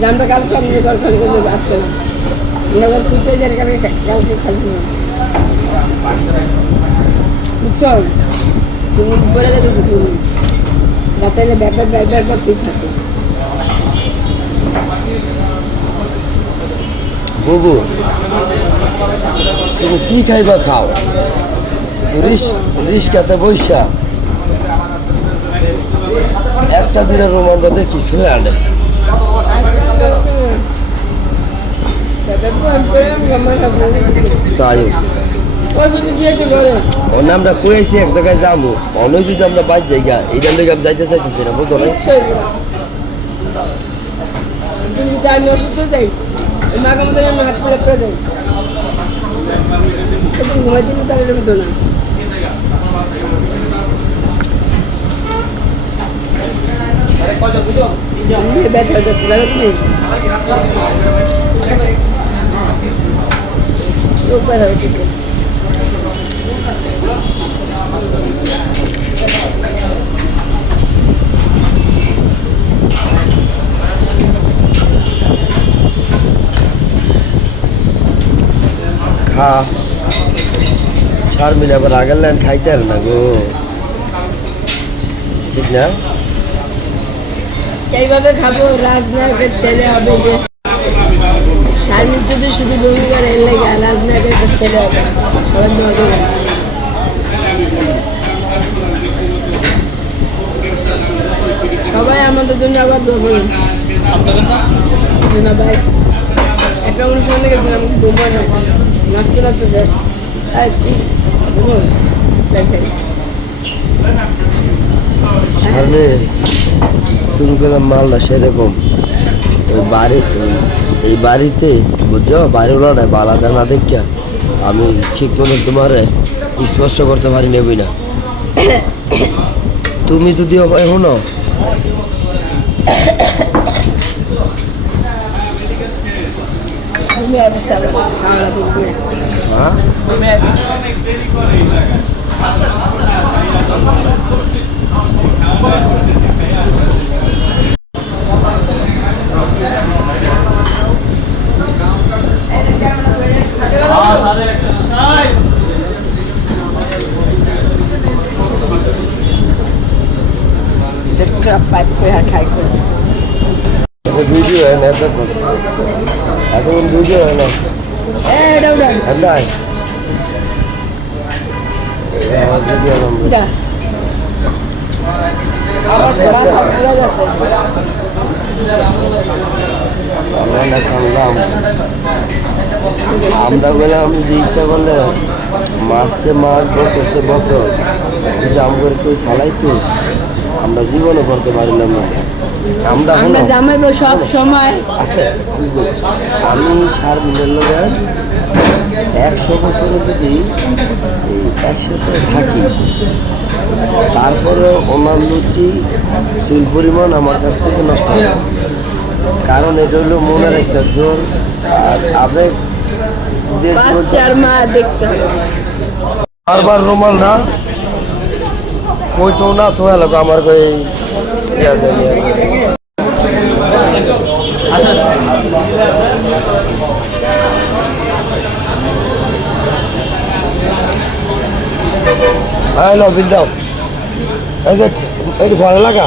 দামটা কালকে আমি খালি করে আজকে খুশি যার কারণে কালকে খালি বুঝছো তুমি বলে গেছো তুমি রাতে ব্যাপার ব্যাপার করতেই থাকে বুবু তুমি কি খাইবা খাও রিস্কাতে বইসা একটা দুটা রোমানটা দেখি ফেলে আনে তাই আমরা কয়েছি এক জায়গায় যাবো অনেক যদি আমরা বাইর জায়গা এইটার লেগে আমি যাইতে চাইতেছি না বুঝতো না আমি অসুস্থ যাই মাকে মতো আমি হাত করে পড়ে যাই ঘুমাই দিলে তাহলে হতো না ব্যথা হচ্ছে জানো তুমি চোখ ব্যথা হচ্ছে হ্যাঁ শারমিন আবার আগের লাইন খাইতে আর না গো ঠিক না এইভাবে খাবো রাজনায়কের ছেলে হবে যে শারমিন যদি শুধু বমি করে এর লেগে রাজনায়কের একটা ছেলে হবে সবাই মজা সবাই আমাদের জন্য আবার দোকান না ভাই একটা অনুষ্ঠানে গেছিলাম ঘুমো না নাচতে নাচতে যাই শারমিন তুমি গেলাম মালদা সেরকম ওই বাড়ি এই বাড়িতে বুঝছো বাড়িওয়ালা নাই বালাদা না দেখা আমি ঠিক মতো তোমার স্পর্শ করতে পারি নেবই না তুমি যদি শোনো পাইপ করে আর খাই করে ভিডিও হয় না এতক্ষণ ভিডিও হয় না নাই আমরা না খানলাম আমরা গেলাম যে ইচ্ছা করলে মাসে মাস বছর বছর যদি আমাদের কেউ চালাইতো আমরা জীবনে করতে পারিলাম না আমরা জামাইবো সব সময় আস্তে আমি শারমিনের লগে 100 বছরে যদি একসাথে থাকি তারপরে ওনার লুচি চুল পরিমাণ আমার কাছ থেকে নষ্ট হয় কারণ এটা হলো মনের একটা জোর আর আবেগ বারবার রুমাল না কইতো না তো এলাকা আমার এই হ্যালো বিল দাও এই যে ভালো লাগা